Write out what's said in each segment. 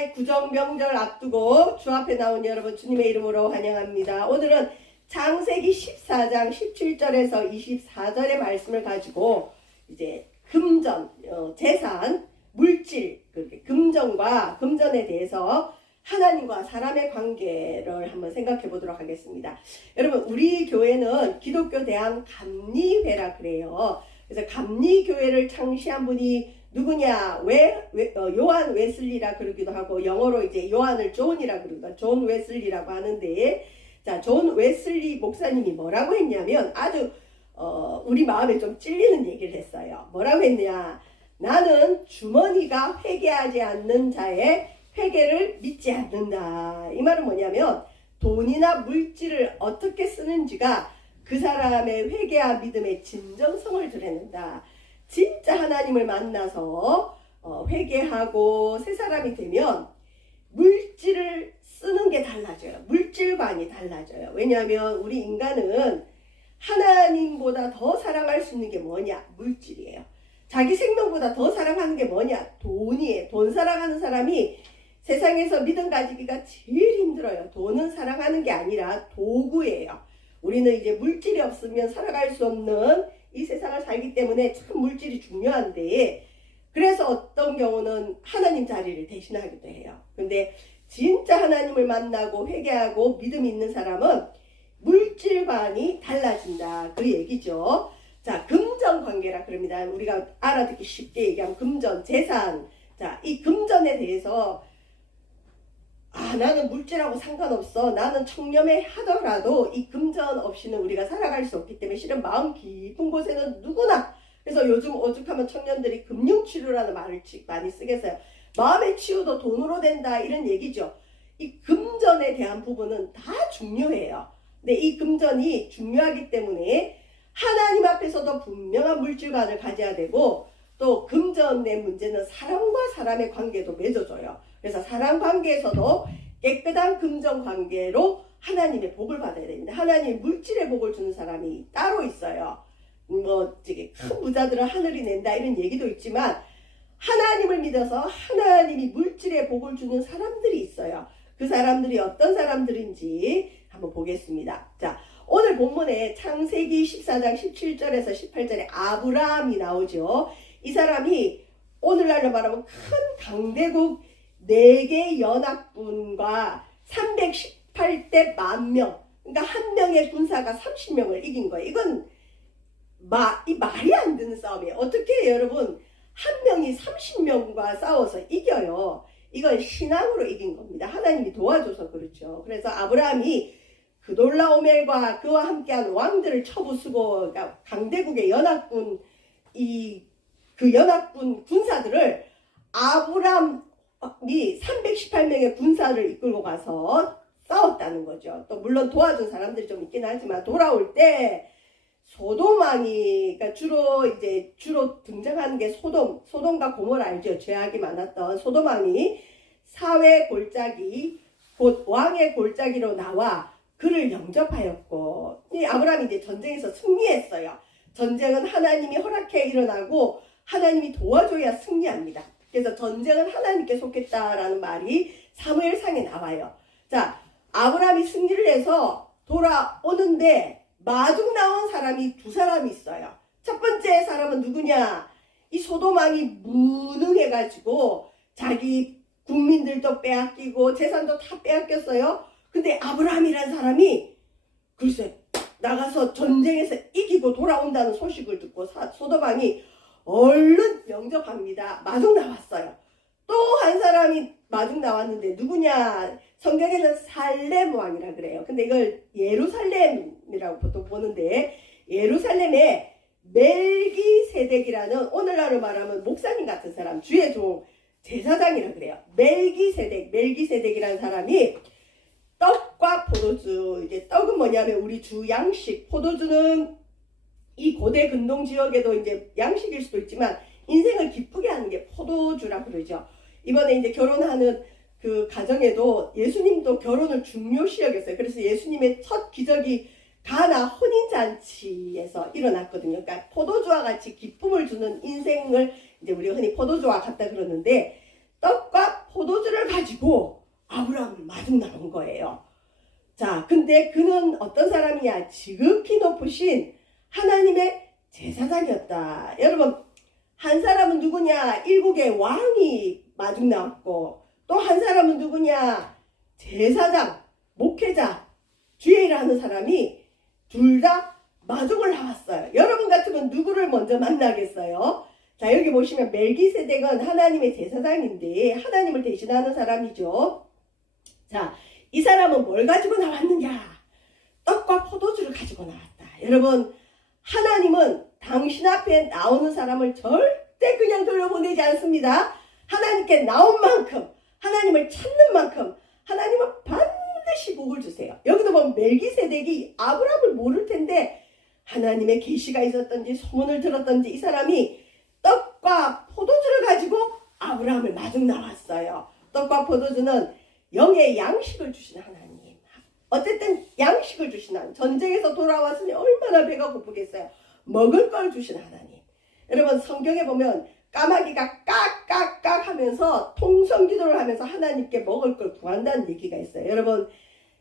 주일날 구정 명절 앞두고 주 앞에 나온 여러분 주님의 이름으로 환영합니다. 오늘은 창세기 14장 17절에서 24절의 말씀을 가지고 이제 금전, 재산, 물질, 금전과 금전에 대해서 하나님과 사람의 관계를 한번 생각해 보도록 하겠습니다. 여러분, 우리 교회는 기독교 대한 감리회라 그래요. 그래서 감리교회를 창시한 분이 누구냐? 요한 웨슬리라 그러기도 하고, 영어로 이제 요한을 존이라 그러기도, 존 웨슬리라고 하는데, 자, 존 웨슬리 목사님이 뭐라고 했냐면, 아주 우리 마음에 좀 찔리는 얘기를 했어요. 뭐라고 했냐? 나는 주머니가 회개하지 않는 자의 회개를 믿지 않는다. 이 말은 뭐냐면, 돈이나 물질을 어떻게 쓰는지가 그 사람의 회개와 믿음의 진정성을 드러낸다. 진짜 하나님을 만나서 회개하고 새 사람이 되면 물질을 쓰는 게 달라져요. 물질관이 달라져요. 왜냐하면 우리 인간은 하나님보다 더 사랑할 수 있는 게 뭐냐? 물질이에요. 자기 생명보다 더 사랑하는 게 뭐냐? 돈이에요. 돈 사랑하는 사람이 세상에서 믿음 가지기가 제일 힘들어요. 돈은 사랑하는 게 아니라 도구예요. 우리는 이제 물질이 없으면 살아갈 수 없는 이 세상을 살기 때문에 참 물질이 중요한데, 그래서 어떤 경우는 하나님 자리를 대신하기도 해요. 근데 진짜 하나님을 만나고 회개하고 믿음이 있는 사람은 물질관이 달라진다. 그 얘기죠. 자, 금전 관계라 그럽니다. 우리가 알아듣기 쉽게 얘기하면 금전, 재산. 자, 이 금전에 대해서 나는 물질하고 상관없어. 나는 청렴해 하더라도 이 금전 없이는 우리가 살아갈 수 없기 때문에 실은 마음 깊은 곳에는 누구나, 그래서 요즘 오죽하면 청년들이 금융치료라는 말을 많이 쓰겠어요. 마음의 치유도 돈으로 된다 이런 얘기죠. 이 금전에 대한 부분은 다 중요해요. 근데 이 금전이 중요하기 때문에 하나님 앞에서도 분명한 물질관을 가져야 되고, 또 금전의 문제는 사람과 사람의 관계도 맺어줘요. 그래서 사람 관계에서도 깨끗한 금전 관계로 하나님의 복을 받아야 됩니다. 하나님이 물질의 복을 주는 사람이 따로 있어요. 큰 부자들은 하늘이 낸다 이런 얘기도 있지만, 하나님을 믿어서 하나님이 물질의 복을 주는 사람들이 있어요. 그 사람들이 어떤 사람들인지 한번 보겠습니다. 자, 오늘 본문에 창세기 14장 17절에서 18절에 아브라함이 나오죠. 이 사람이 오늘날로 말하면 큰 강대국 4개 연합군과 318대 10,000명, 그러니까 한 명의 군사가 30명을 이긴 거예요. 이건 말이 안 되는 싸움이에요. 어떻게 여러분 한 명이 30명과 싸워서 이겨요? 이건 신앙으로 이긴 겁니다. 하나님이 도와줘서 그렇죠. 그래서 아브라함이 그돌라오멜과 그와 함께한 왕들을 쳐부수고, 그러니까 강대국의 연합군, 그 연합군 군사들을 아브라함이 318명의 군사를 이끌고 가서 싸웠다는 거죠. 또 물론 도와준 사람들이 좀 있긴 하지만, 돌아올 때 소돔왕이, 그러니까 주로 등장하는 게 소돔과 고모라 알죠? 죄악이 많았던 소돔왕이 사회 골짜기, 곧 왕의 골짜기로 나와 그를 영접하였고, 이 아브라함이 이제 전쟁에서 승리했어요. 전쟁은 하나님이 허락해 일어나고 하나님이 도와줘야 승리합니다. 그래서 전쟁은 하나님께 속했다라는 말이 사무엘상에 나와요. 자, 아브라함이 승리를 해서 돌아오는데 마중 나온 사람이 2사람이 있어요. 첫 번째 사람은 누구냐? 이 소돔왕이 무능해가지고 자기 국민들도 빼앗기고 재산도 다 빼앗겼어요. 근데 아브라함이라는 사람이 글쎄 나가서 전쟁에서 이기고 돌아온다는 소식을 듣고 소돔왕이 얼른 영접합니다. 마중 나왔어요. 또 한 사람이 마중 나왔는데 누구냐? 성경에는 살렘 왕이라 그래요. 근데 이걸 예루살렘이라고 보통 보는데, 예루살렘에 멜기세덱이라는, 오늘날로 말하면 목사님 같은 사람, 주의 종 제사장이라 그래요. 멜기세덱이라는 사람이 떡과 포도주, 이제 떡은 뭐냐면 우리 주 양식, 포도주는 이 고대 근동 지역에도 이제 양식일 수도 있지만 인생을 기쁘게 하는 게 포도주라 그러죠. 이번에 이제 결혼하는 그 가정에도 예수님도 결혼을 중요시 여겼어요. 그래서 예수님의 첫 기적이 가나 혼인잔치에서 일어났거든요. 그러니까 포도주와 같이 기쁨을 주는 인생을 이제 우리가 흔히 포도주와 같다 그러는데, 떡과 포도주를 가지고 아브라함을 마중 나온 거예요. 자, 근데 그는 어떤 사람이냐? 지극히 높으신 하나님의 제사장이었다. 여러분, 한 사람은 누구냐? 일국의 왕이 마중 나왔고, 또 한 사람은 누구냐? 제사장, 목회자, 주의 일을 하는 사람이 둘 다 마중을 나왔어요. 여러분 같으면 누구를 먼저 만나겠어요? 자, 여기 보시면 멜기세덱은 하나님의 제사장인데 하나님을 대신하는 사람이죠. 자, 이 사람은 뭘 가지고 나왔느냐? 떡과 포도주를 가지고 나왔다. 여러분, 하나님은 당신 앞에 나오는 사람을 절대 그냥 돌려보내지 않습니다. 하나님께 나온 만큼, 하나님을 찾는 만큼 하나님은 반드시 복을 주세요. 여기도 보면 멜기세덱이 아브라함을 모를 텐데 하나님의 계시가 있었던지 소문을 들었던지 이 사람이 떡과 포도주를 가지고 아브라함을 마중 나왔어요. 떡과 포도주는 영의 양식을 주신 하나님. 어쨌든 양식을 주신 하나님. 전쟁에서 돌아왔으니 얼마나 배가 고프겠어요. 먹을 걸 주신 하나님. 여러분, 성경에 보면 까마귀가 깍깍깍 하면서 통성기도를 하면서 하나님께 먹을 걸 구한다는 얘기가 있어요. 여러분,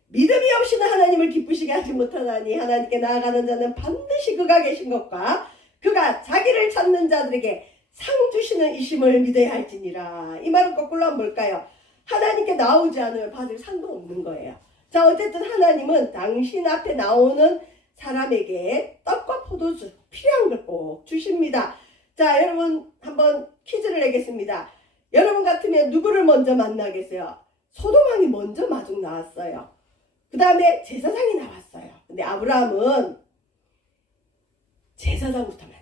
믿음이 없이는 하나님을 기쁘시게 하지 못하나니 하나님께 나아가는 자는 반드시 그가 계신 것과 그가 자기를 찾는 자들에게 상 주시는 이심을 믿어야 할지니라. 이 말은 거꾸로 한번 볼까요? 하나님께 나오지 않으면 받을 상도 없는 거예요. 자, 어쨌든 하나님은 당신 앞에 나오는 사람에게 떡과 포도주 필요한 걸 꼭 주십니다. 자, 여러분 한번 퀴즈를 내겠습니다. 여러분 같으면 누구를 먼저 만나겠어요? 소돔왕이 먼저 마중 나왔어요. 그 다음에 제사장이 나왔어요. 근데 아브라함은 제사장부터 만나요.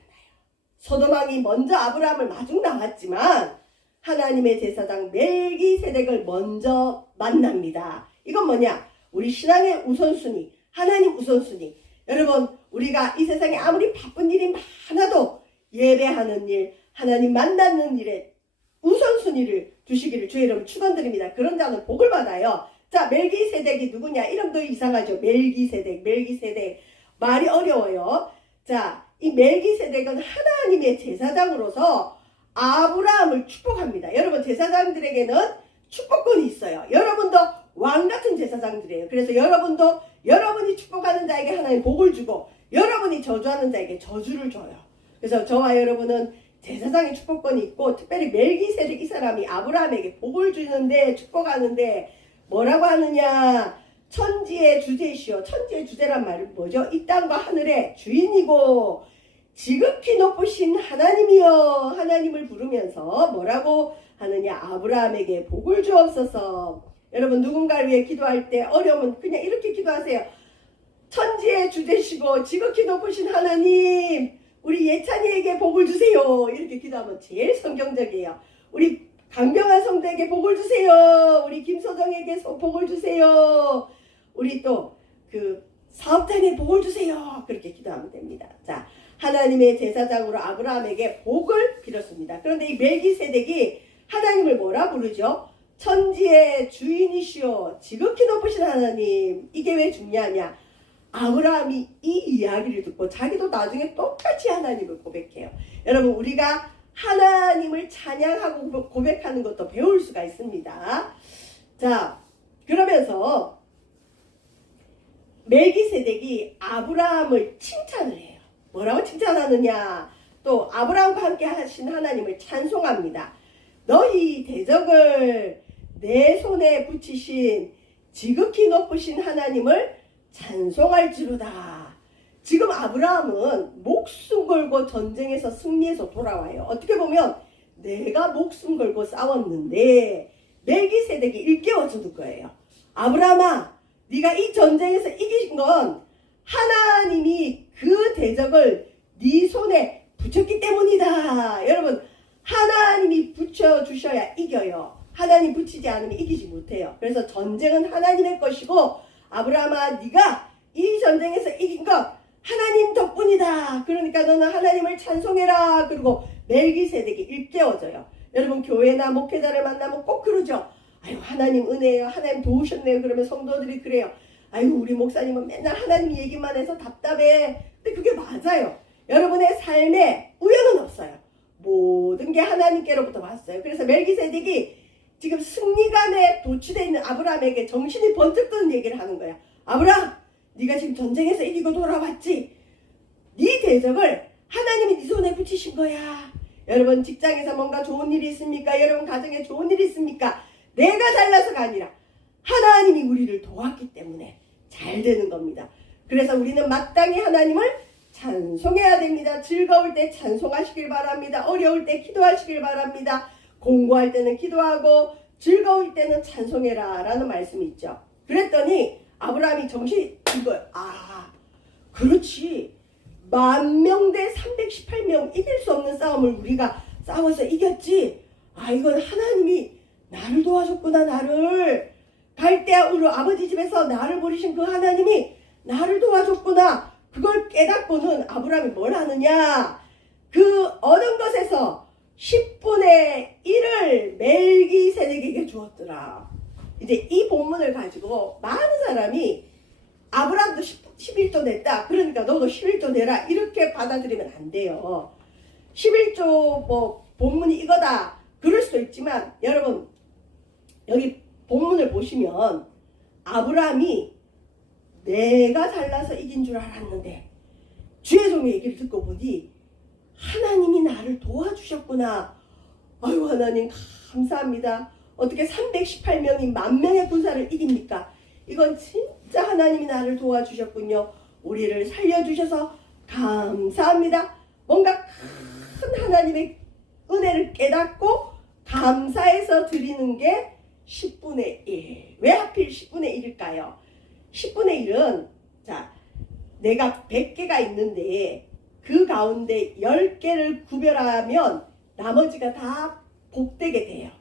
소돔왕이 먼저 아브라함을 마중 나왔지만 하나님의 제사장 멜기세덱을 먼저 만납니다. 이건 뭐냐? 우리 신앙의 우선순위, 하나님 우선순위. 여러분, 우리가 이 세상에 아무리 바쁜 일이 많아도 예배하는 일, 하나님 만나는 일에 우선순위를 주시기를 주의 이름 축원드립니다. 그런 자는 복을 받아요. 자, 멜기세덱이 누구냐? 이름도 이상하죠. 멜기세덱. 말이 어려워요. 자, 이 멜기세덱은 하나님의 제사장으로서 아브라함을 축복합니다. 여러분, 제사장들에게는 축복권이 있어요. 여러분도 왕같은 제사장들이에요. 그래서 여러분도 여러분이 축복하는 자에게 하나님 복을 주고 여러분이 저주하는 자에게 저주를 줘요. 그래서 저와 여러분은 제사장의 축복권이 있고 특별히 멜기세덱 이 사람이 아브라함에게 복을 주는데 축복하는데 뭐라고 하느냐? 천지의 주제이시오. 천지의 주제란 말은 뭐죠? 이 땅과 하늘의 주인이고 지극히 높으신 하나님이여. 하나님을 부르면서 뭐라고 하느냐? 아브라함에게 복을 주옵소서. 여러분, 누군가를 위해 기도할 때 어려우면 그냥 이렇게 기도하세요. 천지의 주제시고 지극히 높으신 하나님, 우리 예찬이에게 복을 주세요. 이렇게 기도하면 제일 성경적이에요. 우리 강병한 성도에게 복을 주세요. 우리 김소정에게 복을 주세요. 우리 또 그 사업장에 복을 주세요. 그렇게 기도하면 됩니다. 자, 하나님의 제사장으로 아브라함에게 복을 빌었습니다. 그런데 이 멜기세덱이 하나님을 뭐라 부르죠? 천지의 주인이시오. 지극히 높으신 하나님. 이게 왜 중요하냐? 아브라함이 이 이야기를 듣고 자기도 나중에 똑같이 하나님을 고백해요. 여러분, 우리가 하나님을 찬양하고 고백하는 것도 배울 수가 있습니다. 자, 그러면서 멜기세덱이 아브라함을 칭찬을 해요. 뭐라고 칭찬하느냐? 또 아브라함과 함께 하신 하나님을 찬송합니다. 너희 대적을 내 손에 붙이신 지극히 높으신 하나님을 찬송할지로다. 지금 아브라함은 목숨 걸고 전쟁에서 승리해서 돌아와요. 어떻게 보면 내가 목숨 걸고 싸웠는데 멜기세덱이 일깨워주는 거예요. 아브라함아, 네가 이 전쟁에서 이긴 건 하나님이 그 대적을 네 손에 붙였기 때문이다. 여러분, 하나님이 붙여주셔야 이겨요. 하나님 붙이지 않으면 이기지 못해요. 그래서 전쟁은 하나님의 것이고 아브라함아, 네가 이 전쟁에서 이긴 건 하나님 덕분이다. 그러니까 너는 하나님을 찬송해라. 그리고 멜기세덱이 일깨워져요. 여러분, 교회나 목회자를 만나면 꼭 그러죠. 아유, 하나님 은혜예요. 하나님 도우셨네요. 그러면 성도들이 그래요. 아유, 우리 목사님은 맨날 하나님 얘기만 해서 답답해. 근데 그게 맞아요. 여러분의 삶에 우연은 없어요. 모든 게 하나님께로부터 왔어요. 그래서 멜기세덱이 지금 승리감에 도취되어 있는 아브라함에게 정신이 번뜩 드는 얘기를 하는 거야. 아브라함, 네가 지금 전쟁에서 이기고 돌아왔지? 네 대적을 하나님이 네 손에 붙이신 거야. 여러분 직장에서 뭔가 좋은 일이 있습니까? 여러분 가정에 좋은 일이 있습니까? 내가 잘나서가 아니라 하나님이 우리를 도왔기 때문에 잘 되는 겁니다. 그래서 우리는 마땅히 하나님을 찬송해야 됩니다. 즐거울 때 찬송하시길 바랍니다. 어려울 때 기도하시길 바랍니다. 공부할 때는 기도하고 즐거울 때는 찬송해라 라는 말씀이 있죠. 그랬더니 아브라함이 정신이 이거예요. 아, 그렇지. 10,000명 대 318명 이길 수 없는 싸움을 우리가 싸워서 이겼지. 아, 이건 하나님이 나를 도와줬구나. 나를 갈대아우르 아버지 집에서 나를 버리신 그 하나님이 나를 도와줬구나. 그걸 깨닫고는 아브라함이 뭘 하느냐. 그 얻은 것에서 10분의 1을 멜기세덱에게 주었더라. 이제 이 본문을 가지고 많은 사람이 아브라함도 11조 냈다. 그러니까 너도 11조 내라. 이렇게 받아들이면 안 돼요. 11조 뭐 본문이 이거다. 그럴 수도 있지만 여러분 여기 본문을 보시면 아브라함이 내가 잘나서 이긴 줄 알았는데 주의 종의 얘기를 듣고 보니 하나님이 나를 도와주셨구나. 아유 하나님 감사합니다. 어떻게 318명이 10,000명의 군사를 이깁니까? 이건 진짜 하나님이 나를 도와주셨군요. 우리를 살려주셔서 감사합니다. 뭔가 큰 하나님의 은혜를 깨닫고 감사해서 드리는 게 10분의 1. 왜 하필 10분의 1일까요? 10분의 1은 자 내가 100개가 있는데 그 가운데 10개를 구별하면 나머지가 다 복되게 돼요.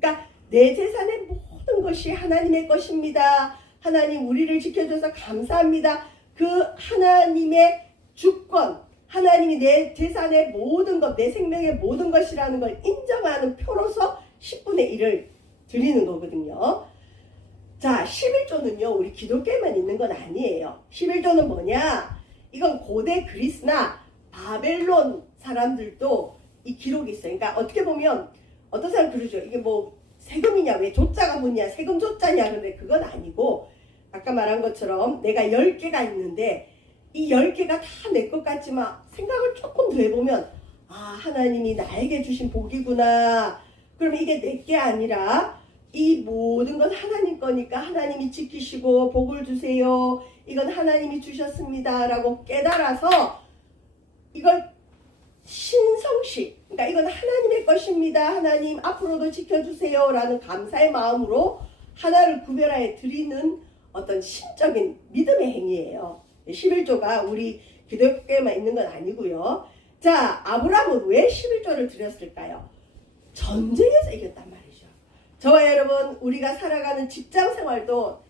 그러니까 내 재산의 모든 것이 하나님의 것입니다. 하나님 우리를 지켜줘서 감사합니다. 그 하나님의 주권, 하나님이 내 재산의 모든 것, 내 생명의 모든 것이라는 걸 인정하는 표로서 10분의 1을 드리는 거거든요. 자, 11조는요, 우리 기독교에만 있는 건 아니에요. 11조는 뭐냐? 이건 고대 그리스나 바벨론 사람들도 이 기록이 있어요. 그러니까 어떻게 보면 어떤 사람 그러죠. 이게 뭐 세금이냐, 왜 조자가 뭐냐, 세금 조자냐. 근데 그건 아니고 아까 말한 것처럼 내가 10개가 있는데 이 10개가 다 내 것 같지만 생각을 조금 더 해보면 아, 하나님이 나에게 주신 복이구나. 그러면 이게 내게 아니라 이 모든 건 하나님 거니까 하나님이 지키시고 복을 주세요. 이건 하나님이 주셨습니다. 라고 깨달아서 이걸 신성시, 그러니까 이건 하나님의 것입니다. 하나님 앞으로도 지켜주세요. 라는 감사의 마음으로 하나를 구별하여 드리는 어떤 신적인 믿음의 행위예요. 11조가 우리 기독교에만 있는 건 아니고요. 자, 아브라함은 왜 11조를 드렸을까요? 전쟁에서 이겼단 말이죠. 저와 여러분 우리가 살아가는 직장 생활도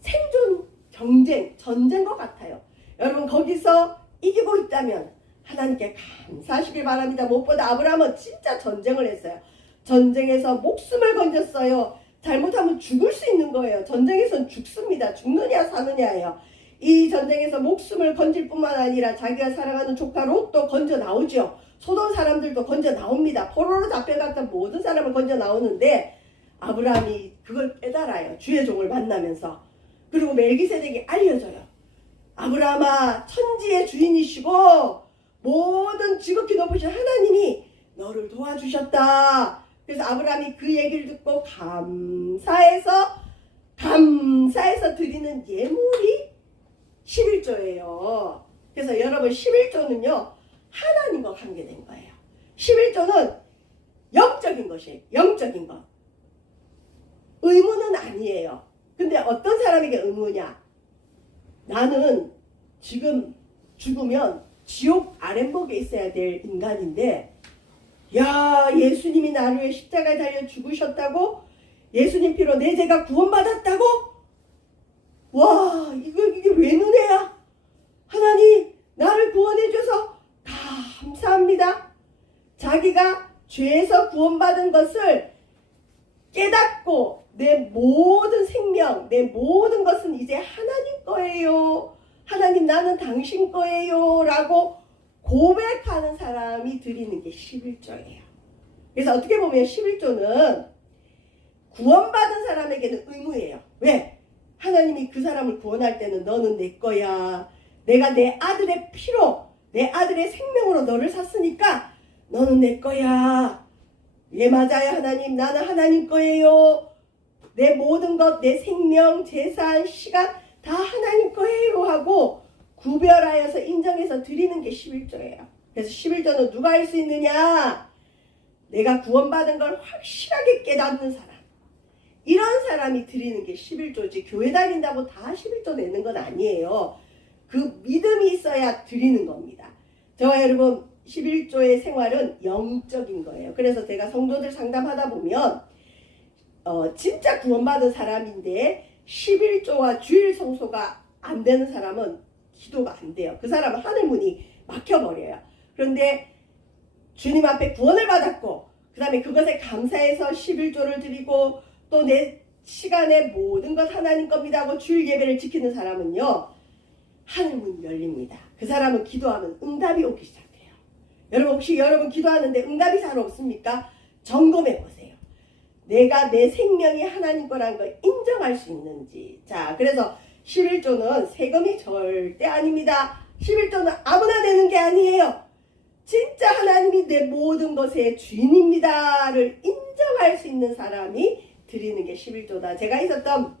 생존 경쟁, 전쟁과 같아요. 여러분 거기서 이기고 있다면 하나님께 감사하시길 바랍니다. 무엇보다 아브라함은 진짜 전쟁을 했어요. 전쟁에서 목숨을 건졌어요. 잘못하면 죽을 수 있는 거예요. 전쟁에선 죽습니다. 죽느냐 사느냐예요. 이 전쟁에서 목숨을 건질 뿐만 아니라 자기가 사랑하는 조카 롯도 건져 나오죠. 소돔 사람들도 건져 나옵니다. 포로로 잡혀갔던 모든 사람을 건져 나오는데 아브라함이 그걸 깨달아요. 주의 종을 만나면서. 그리고 멜기세덱이 알려줘요. 아브라함아, 천지의 주인이시고 모든 지극히 높으신 하나님이 너를 도와주셨다. 그래서 아브라함이 그 얘기를 듣고 감사해서 드리는 예물이 11조예요. 그래서 여러분 11조는요. 하나님과 관계된 거예요. 11조는 영적인 것이에요. 영적인 것. 의무는 아니에요. 근데 어떤 사람에게 의무냐? 나는 지금 죽으면 지옥 아랫목에 있어야 될 인간인데 야, 예수님이 나를 위해 십자가에 달려 죽으셨다고? 예수님 피로 내 죄가 구원받았다고? 와, 이게 왜 눈에야? 하나님 나를 구원해 줘서 감사합니다. 자기가 죄에서 구원받은 것을 깨닫고 내 모든 생명, 내 모든 것은 이제 하나님 거예요. 하나님 나는 당신 거예요. 라고 고백하는 사람이 드리는 게 11조예요. 그래서 어떻게 보면 11조는 구원받은 사람에게는 의무예요. 왜? 하나님이 그 사람을 구원할 때는 너는 내 거야. 내가 내 아들의 피로, 내 아들의 생명으로 너를 샀으니까 너는 내 거야. 예, 맞아요. 하나님, 나는 하나님 거예요. 내 모든 것, 내 생명, 재산, 시간 다 하나님 거예요 하고 구별하여서 인정해서 드리는 게 11조예요. 그래서 11조는 누가 할 수 있느냐? 내가 구원받은 걸 확실하게 깨닫는 사람. 이런 사람이 드리는 게 11조지 교회 다닌다고 다 11조 내는 건 아니에요. 그 믿음이 있어야 드리는 겁니다. 저와 여러분 11조의 생활은 영적인 거예요. 그래서 제가 성도들 상담하다 보면 진짜 구원받은 사람인데 11조와 주일 성소가 안 되는 사람은 기도가 안 돼요. 그 사람은 하늘문이 막혀버려요. 그런데 주님 앞에 구원을 받았고 그 다음에 그것에 감사해서 11조를 드리고 또 내 시간의 모든 것 하나님 겁니다 하고 주일 예배를 지키는 사람은요. 하늘문이 열립니다. 그 사람은 기도하면 응답이 오기 시작해요. 여러분 혹시 여러분 기도하는데 응답이 잘 없습니까? 점검해 보세요. 내가 내 생명이 하나님 거라는 걸 인정할 수 있는지. 자, 그래서 11조는 세금이 절대 아닙니다. 11조는 아무나 내는 게 아니에요. 진짜 하나님이 내 모든 것의 주인입니다를 인정할 수 있는 사람이 드리는 게 11조다. 제가 있었던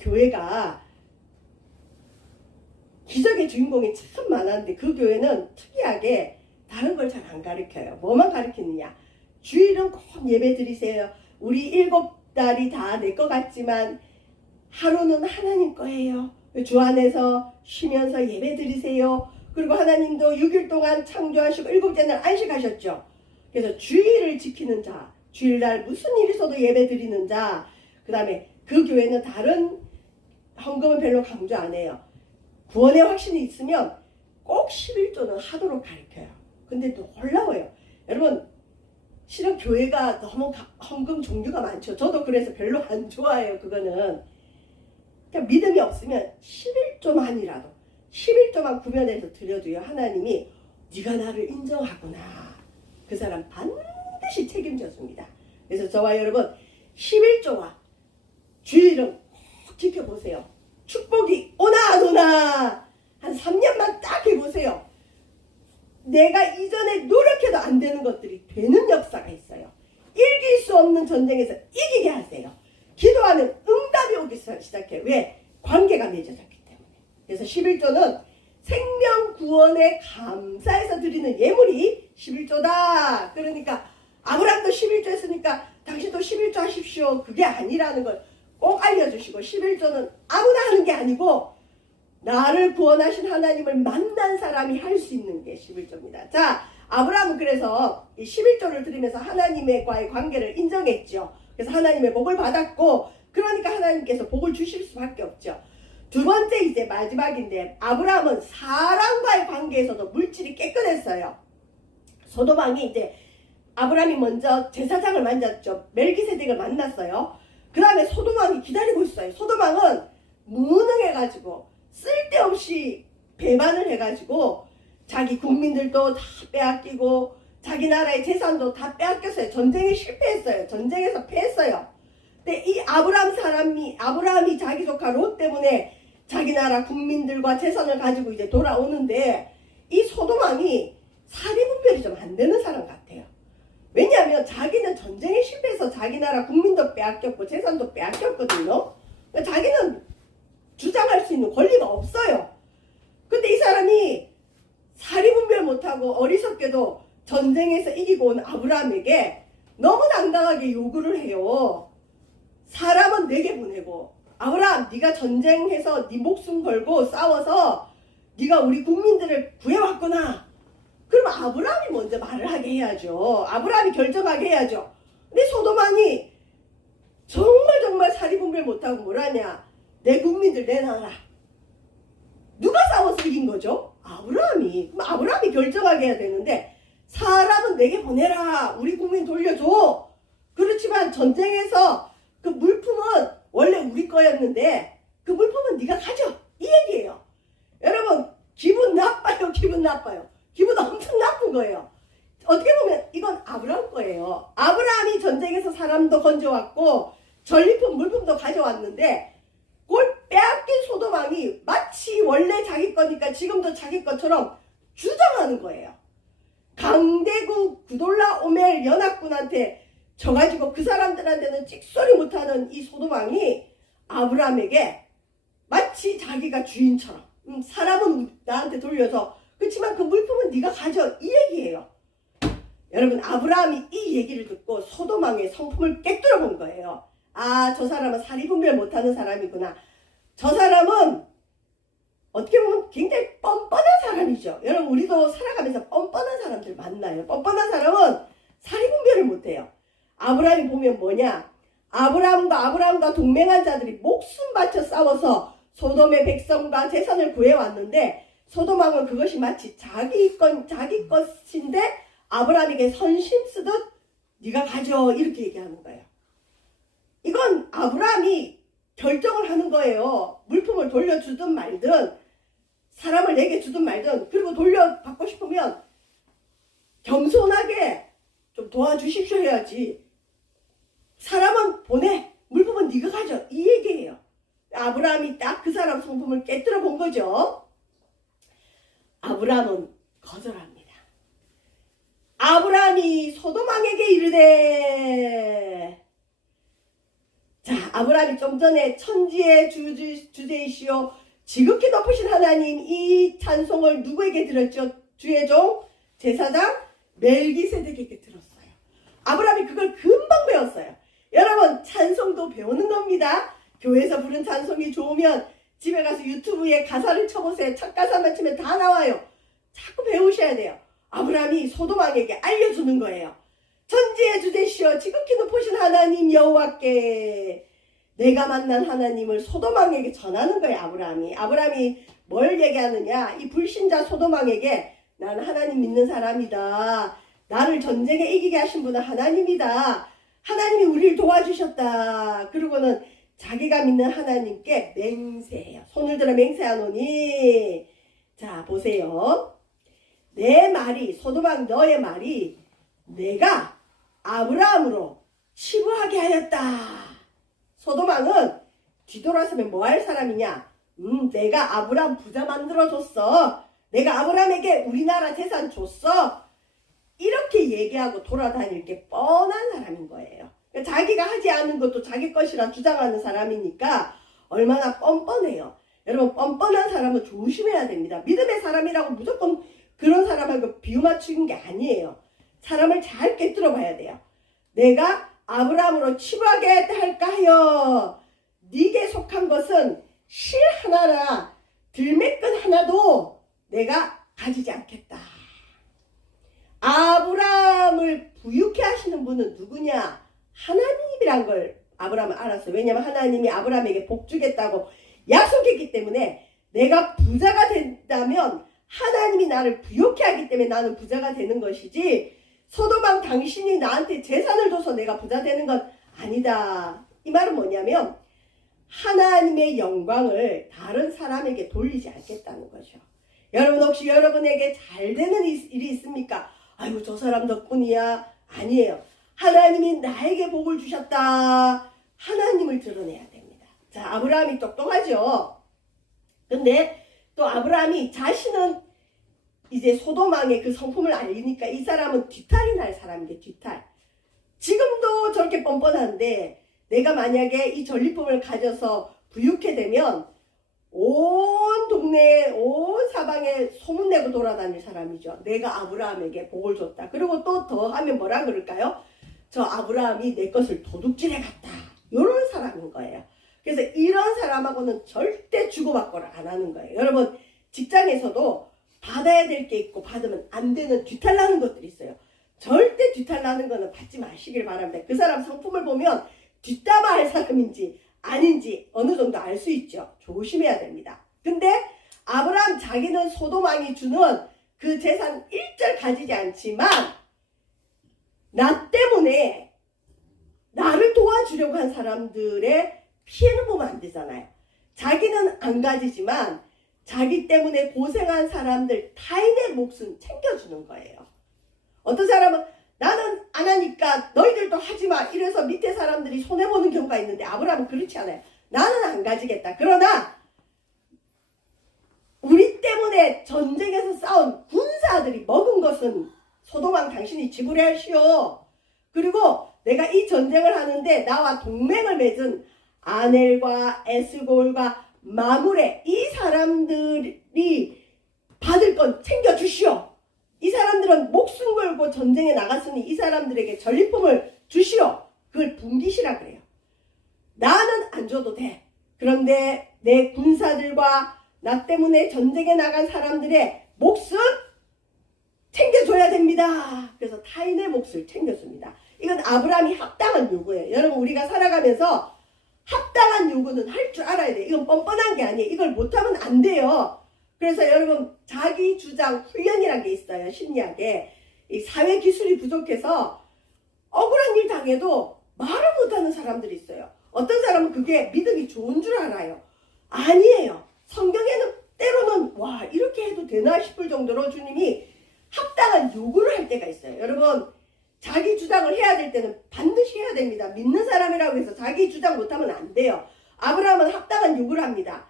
교회가 기적의 주인공이 참 많았는데 그 교회는 특이하게 다른 걸 잘 안 가르쳐요. 뭐만 가르치느냐. 주일은 꼭 예배 드리세요. 우리 7달이 다 내 것 같지만 하루는 하나님 거예요. 주 안에서 쉬면서 예배 드리세요. 그리고 하나님도 6일 동안 창조하시고 7째 날 안식하셨죠. 그래서 주일을 지키는 자, 주일날 무슨 일이 있어도 예배 드리는 자, 그 다음에 그 교회는 다른 헌금은 별로 강조 안 해요. 구원의 확신이 있으면 꼭 11조는 하도록 가르쳐요. 근데 또 놀라워요. 여러분 실은 교회가 너무 헌금 종류가 많죠. 저도 그래서 별로 안 좋아해요. 그거는 그냥 믿음이 없으면 11조만이라도 11조만 구별해서 드려도요. 하나님이 네가 나를 인정하구나. 그 사람 반드시 책임져줍니다. 그래서 저와 여러분 11조와 주일은 꼭 지켜보세요. 축복이 오나 안 오나 한 3년만 딱 해보세요. 내가 이전에 노력해도 안 되는 것들이 되는 역사가 있어요. 이길 수 없는 전쟁에서 이기게 하세요. 기도하면 응답이 오기 시작해요. 왜? 관계가 맺어졌기 때문에. 그래서 11조는 생명 구원에 감사해서 드리는 예물이 11조다. 그러니까 아브라함도 11조 했으니까 당신도 11조 하십시오. 그게 아니라는 걸 꼭 알려주시고 11조는 아무나 하는 게 아니고 나를 구원하신 하나님을 만난 사람이 할 수 있는 게 11조입니다. 자, 아브라함은 그래서 이 11조를 드리면서 하나님과의 관계를 인정했죠. 그래서 하나님의 복을 받았고 그러니까 하나님께서 복을 주실 수밖에 없죠. 두 번째 이제 마지막인데 아브라함은 사람과의 관계에서도 물질이 깨끗했어요. 소도망이 이제 아브라함이 먼저 제사장을 만났죠. 멜기세덱을 만났어요. 그 다음에 소도망이 기다리고 있어요. 소도망은 무능해가지고 쓸데없이 배반을 해가지고 자기 국민들도 다 빼앗기고 자기 나라의 재산도 다 빼앗겼어요. 전쟁에 실패했어요. 전쟁에서 패했어요. 근데 이 아브라함이 자기 조카 롯 때문에 자기 나라 국민들과 재산을 가지고 이제 돌아오는데 이 소도망이 사리분별이 좀 안 되는 사람 같아요. 왜냐하면 자기는 전쟁에 실패해서 자기 나라 국민도 빼앗겼고 재산도 빼앗겼거든요. 그러니까 자기는 주장할 수 있는 권리가 없어요. 근데 이 사람이 사리분별 못하고 어리석게도 전쟁에서 이기고 온 아브라함에게 너무 당당하게 요구를 해요. 사람은 내게 보내고 아브라함 네가 전쟁해서 네 목숨 걸고 싸워서 네가 우리 국민들을 구해왔구나. 그럼 아브라함이 먼저 말을 하게 해야죠. 아브라함이 결정하게 해야죠. 근데 소도망이 정말 사리분별 못하고 뭐라냐. 내 국민들 내놔라. 누가 싸워서 이긴 거죠? 아브라함이. 그럼 아브라함이 결정하게 해야 되는데 사람은 내게 보내라. 우리 국민 돌려줘. 그렇지만 전쟁에서 그 물품은 원래 우리 거였는데 그 물품은 네가 가져. 이 얘기예요. 여러분 기분 나빠요. 기분 엄청 나쁜 거예요. 어떻게 보면 이건 아브라함 거예요. 아브라함이 전쟁에서 사람도 건져왔고 전리품 물품도 가져왔는데 그걸 빼앗긴 소도망이 마치 원래 자기 거니까 지금도 자기 것처럼 주장하는 거예요. 강대구 구돌라 오멜 연합군한테 져가지고 그 사람들한테는 찍소리 못하는 이 소도망이 아브라함에게 마치 자기가 주인처럼 사람은 나한테 돌려서 그렇지만 그 물품은 네가 가져 이 얘기예요. 여러분 아브라함이 이 얘기를 듣고 소도망의 성품을 깨뜨려 본 거예요. 아, 저 사람은 사리분별 못하는 사람이구나. 저 사람은 어떻게 보면 굉장히 뻔뻔한 사람이죠. 여러분 우리도 살아가면서 뻔뻔한 사람들 만나요. 뻔뻔한 사람은 사리분별을 못해요. 아브라함이 보면 뭐냐, 아브라함과 동맹한 자들이 목숨 바쳐 싸워서 소돔의 백성과 재산을 구해왔는데 소돔왕은 그것이 마치 자기 것인데 아브라함에게 선심 쓰듯 네가 가져 이렇게 얘기하는 거예요. 이건 아브라함이 결정을 하는 거예요. 물품을 돌려주든 말든 사람을 내게 주든 말든, 그리고 돌려받고 싶으면 겸손하게 좀 도와주십시오 해야지. 사람은 보내, 물품은 네가 가져 이 얘기예요. 아브라함이 딱 그 사람 성품을 깨뜨려 본 거죠. 아브라함은 거절합니다. 아브라함이 소돔왕에게 이르되, 자, 아브라함이 좀 전에 천지의 주제이시오 지극히 높으신 하나님 이 찬송을 누구에게 들었죠? 주의 종 제사장 멜기세덱에게 들었어요. 아브라함이 그걸 금방 배웠어요. 여러분 찬송도 배우는 겁니다. 교회에서 부른 찬송이 좋으면 집에 가서 유튜브에 가사를 쳐보세요. 첫 가사만 치면 다 나와요. 자꾸 배우셔야 돼요. 아브라함이 소돔왕에게 알려주는 거예요. 천지의 주제시여 지극히 높으신 하나님 여호와께, 내가 만난 하나님을 소돔왕에게 전하는 거예요. 아브라함이 뭘 얘기하느냐, 이 불신자 소돔왕에게 나는 하나님 믿는 사람이다, 나를 전쟁에 이기게 하신 분은 하나님이다, 하나님이 우리를 도와주셨다. 그리고는 자기가 믿는 하나님께 맹세해요. 손을 들어 맹세하노니, 자 보세요. 내 말이, 소돔왕 너의 말이 내가 아브라함으로 치부하게 하였다. 소돔왕은 뒤돌아서면 뭐 할 사람이냐, 내가 아브라함 부자 만들어줬어, 내가 아브라함에게 우리나라 재산 줬어, 이렇게 얘기하고 돌아다닐 게 뻔한 사람인 거예요. 그러니까 자기가 하지 않은 것도 자기 것이라 주장하는 사람이니까 얼마나 뻔뻔해요. 여러분 뻔뻔한 사람은 조심해야 됩니다. 믿음의 사람이라고 무조건 그런 사람하고 비유 맞추는 게 아니에요. 사람을 잘 깨뜨려 봐야 돼요. 내가 아브라함으로 치부하게 할까 하여 네게 속한 것은 실 하나나 들매끈 하나도 내가 가지지 않겠다. 아브라함을 부유케 하시는 분은 누구냐? 하나님이란 걸 아브라함은 알았어요. 왜냐하면 하나님이 아브라함에게 복 주겠다고 약속했기 때문에, 내가 부자가 된다면 하나님이 나를 부유케 하기 때문에 나는 부자가 되는 것이지, 소돔왕 당신이 나한테 재산을 줘서 내가 부자 되는 건 아니다. 이 말은 뭐냐면 하나님의 영광을 다른 사람에게 돌리지 않겠다는 거죠. 여러분 혹시 여러분에게 잘 되는 일이 있습니까? 아이고 저 사람 덕분이야. 아니에요. 하나님이 나에게 복을 주셨다. 하나님을 드러내야 됩니다. 자, 아브라함이 똑똑하죠. 근데 또 아브라함이 자신은 이제 소돔왕의 그 성품을 알리니까 이 사람은 뒤탈이 날 사람인데, 뒤탈. 지금도 저렇게 뻔뻔한데 내가 만약에 이 전리품을 가져서 부유케 되면 온 동네에, 온 사방에 소문내고 돌아다닐 사람이죠. 내가 아브라함에게 복을 줬다. 그리고 또 더 하면 뭐라 그럴까요? 저 아브라함이 내 것을 도둑질해 갔다. 이런 사람인 거예요. 그래서 이런 사람하고는 절대 주고받고를 안 하는 거예요. 여러분 직장에서도 받아야 될 게 있고 받으면 안 되는 뒤탈나는 것들이 있어요. 절대 뒤탈나는 거는 받지 마시길 바랍니다. 그 사람 성품을 보면 뒷담화할 사람인지 아닌지 어느 정도 알 수 있죠. 조심해야 됩니다. 근데 아브라함 자기는 소돔왕이 주는 그 재산 일절 가지지 않지만 나 때문에 나를 도와주려고 한 사람들의 피해는 보면 안 되잖아요. 자기는 안 가지지만 자기 때문에 고생한 사람들 타인의 몫은 챙겨주는 거예요. 어떤 사람은 나는 안 하니까 너희들도 하지마 이래서 밑에 사람들이 손해보는 경우가 있는데 아브라함은 그렇지 않아요. 나는 안 가지겠다. 그러나 우리 때문에 전쟁에서 싸운 군사들이 먹은 것은 소돔왕 당신이 지불하시오. 그리고 내가 이 전쟁을 하는데 나와 동맹을 맺은 아넬과 에스골과 마므레 이 사람들이 받을 건 챙겨주시오. 이 사람들은 목숨 걸고 전쟁에 나갔으니 이 사람들에게 전리품을 주시오. 그걸 분기시라 그래요. 나는 안 줘도 돼. 그런데 내 군사들과 나 때문에 전쟁에 나간 사람들의 몫은 챙겨줘야 됩니다. 그래서 타인의 몫을 챙겼습니다. 이건 아브라함이 합당한 요구예요. 여러분 우리가 살아가면서 합당한 요구는 할 줄 알아야 돼요. 이건 뻔뻔한 게 아니에요. 이걸 못하면 안 돼요. 그래서 여러분 자기 주장 훈련이라는 게 있어요. 심리학에. 이 사회 기술이 부족해서 억울한 일 당해도 말을 못하는 사람들이 있어요. 어떤 사람은 그게 믿음이 좋은 줄 알아요. 아니에요. 성경에는 때로는 와 이렇게 해도 되나 싶을 정도로 주님이 합당한 요구를 할 때가 있어요. 여러분 자기 주장을 해야 될 때는 반드시 해야 됩니다. 믿는 사람이라고 해서 자기 주장 못하면 안 돼요. 아브라함은 합당한 요구를 합니다.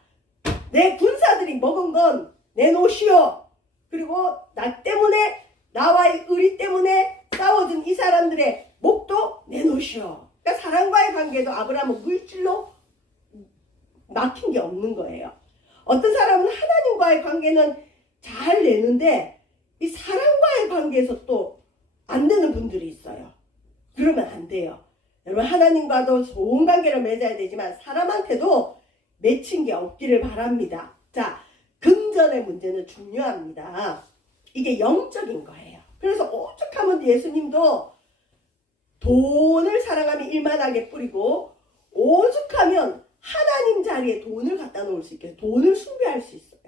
내 군사들이 먹은 건 내놓으시오. 그리고 나 때문에 나와의 의리 때문에 싸워준 이 사람들의 목도 내놓으시오. 그러니까 사람과의 관계도 아브라함은 물질로 막힌 게 없는 거예요. 어떤 사람은 하나님과의 관계는 잘 내는데 이 사람과의 관계에서 또 안 되는 분들이 있어요. 그러면 안 돼요. 여러분 하나님과도 좋은 관계를 맺어야 되지만 사람한테도 맺힌 게 없기를 바랍니다. 자, 금전의 문제는 중요합니다. 이게 영적인 거예요. 그래서 오죽하면 예수님도 돈을 사랑하며 일만하게 뿌리고 오죽하면 하나님 자리에 돈을 갖다 놓을 수 있게 돈을 숭배할 수 있어요.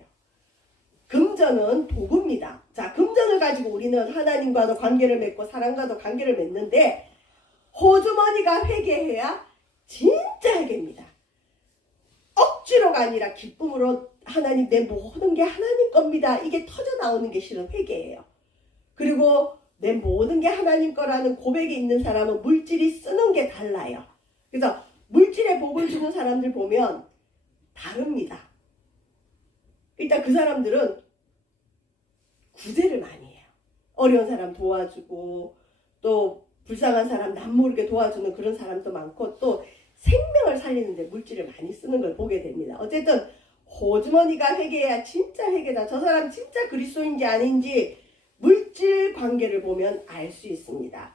금전은 도구입니다. 자, 금전을 가지고 우리는 하나님과도 관계를 맺고 사람과도 관계를 맺는데 호주머니가 회개해야 진짜 회개입니다. 억지로가 아니라 기쁨으로 하나님 내 모든 게 하나님 겁니다. 이게 터져 나오는 게 실은 회개예요. 그리고 내 모든 게 하나님 거라는 고백이 있는 사람은 물질이 쓰는 게 달라요. 그래서 물질에 복을 주는 사람들 보면 다릅니다. 일단 그 사람들은 구제를 많이 해요. 어려운 사람 도와주고 또 불쌍한 사람 남 모르게 도와주는 그런 사람도 많고 또 생명을 살리는데 물질을 많이 쓰는 걸 보게 됩니다. 어쨌든 호주머니가 회개해야 진짜 회개다. 저 사람 진짜 그리스도인지 아닌지 물질 관계를 보면 알 수 있습니다.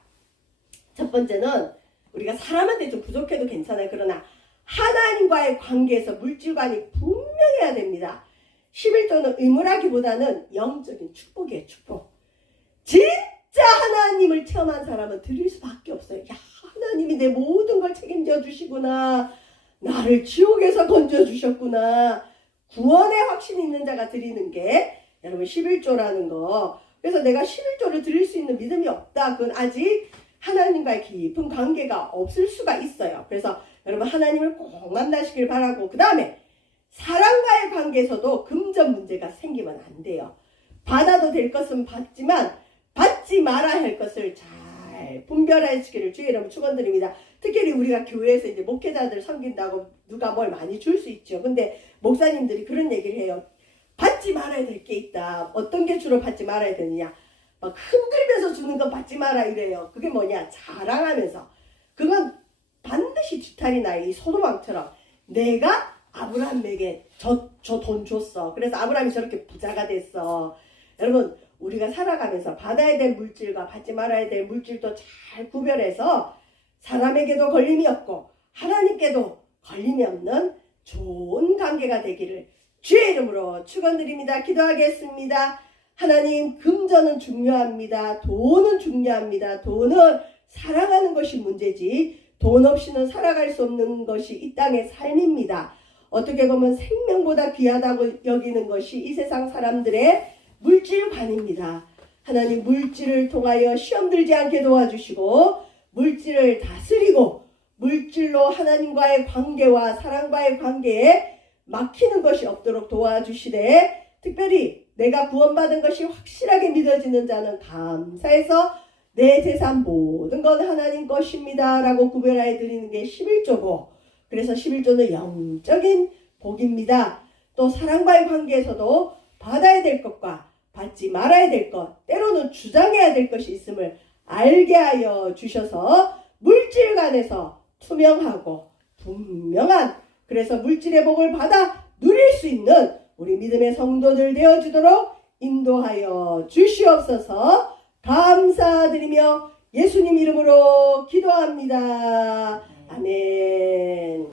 첫 번째는 우리가 사람한테 좀 부족해도 괜찮아요. 그러나 하나님과의 관계에서 물질관이 분명해야 됩니다. 11조는 의무라기보다는 영적인 축복이에요. 축복. 진짜 하나님을 체험한 사람은 드릴 수밖에 없어요. 야, 하나님이 내 모든 걸 책임져 주시구나. 나를 지옥에서 건져 주셨구나. 구원의 확신 있는 자가 드리는 게 여러분 11조라는 거. 그래서 내가 11조를 드릴 수 있는 믿음이 없다. 그건 아직 하나님과의 깊은 관계가 없을 수가 있어요. 그래서 여러분 하나님을 꼭 만나시길 바라고 그 다음에 사람과의 관계에서도 금전 문제가 생기면 안 돼요. 받아도 될 것은 받지만 받지 말아야 할 것을 잘 분별하시기를 주의 이름으로 축원드립니다. 특히 우리가 교회에서 이제 목회자들 섬긴다고 누가 뭘 많이 줄 수 있죠. 근데 목사님들이 그런 얘기를 해요. 받지 말아야 될 게 있다. 어떤 게 주로 받지 말아야 되느냐. 막 흔들면서 주는 건 받지 마라 이래요. 그게 뭐냐. 자랑하면서. 그건 반드시 뒤탈이 나요. 이 소돔왕처럼. 내가 아브라함에게 저 돈 줬어. 그래서 아브라함이 저렇게 부자가 됐어. 여러분 우리가 살아가면서 받아야 될 물질과 받지 말아야 될 물질도 잘 구별해서 사람에게도 걸림이 없고 하나님께도 걸림이 없는 좋은 관계가 되기를 주의 이름으로 축원드립니다. 기도하겠습니다. 하나님 금전은 중요합니다. 돈은 중요합니다. 돈은 살아가는 것이 문제지 돈 없이는 살아갈 수 없는 것이 이 땅의 삶입니다. 어떻게 보면 생명보다 귀하다고 여기는 것이 이 세상 사람들의 물질관입니다. 하나님 물질을 통하여 시험 들지 않게 도와주시고 물질을 다스리고 물질로 하나님과의 관계와 사람과의 관계에 막히는 것이 없도록 도와주시되 특별히 내가 구원받은 것이 확실하게 믿어지는 자는 감사해서 내 재산 모든 건 하나님 것입니다 라고 구별하여 드리는 게 11조고, 그래서 11조는 영적인 복입니다. 또 사랑과의 관계에서도 받아야 될 것과 받지 말아야 될 것, 때로는 주장해야 될 것이 있음을 알게 하여 주셔서 물질간에서 투명하고 분명한, 그래서 물질의 복을 받아 누릴 수 있는 우리 믿음의 성도들 되어주도록 인도하여 주시옵소서. 감사드리며 예수님 이름으로 기도합니다. 아멘.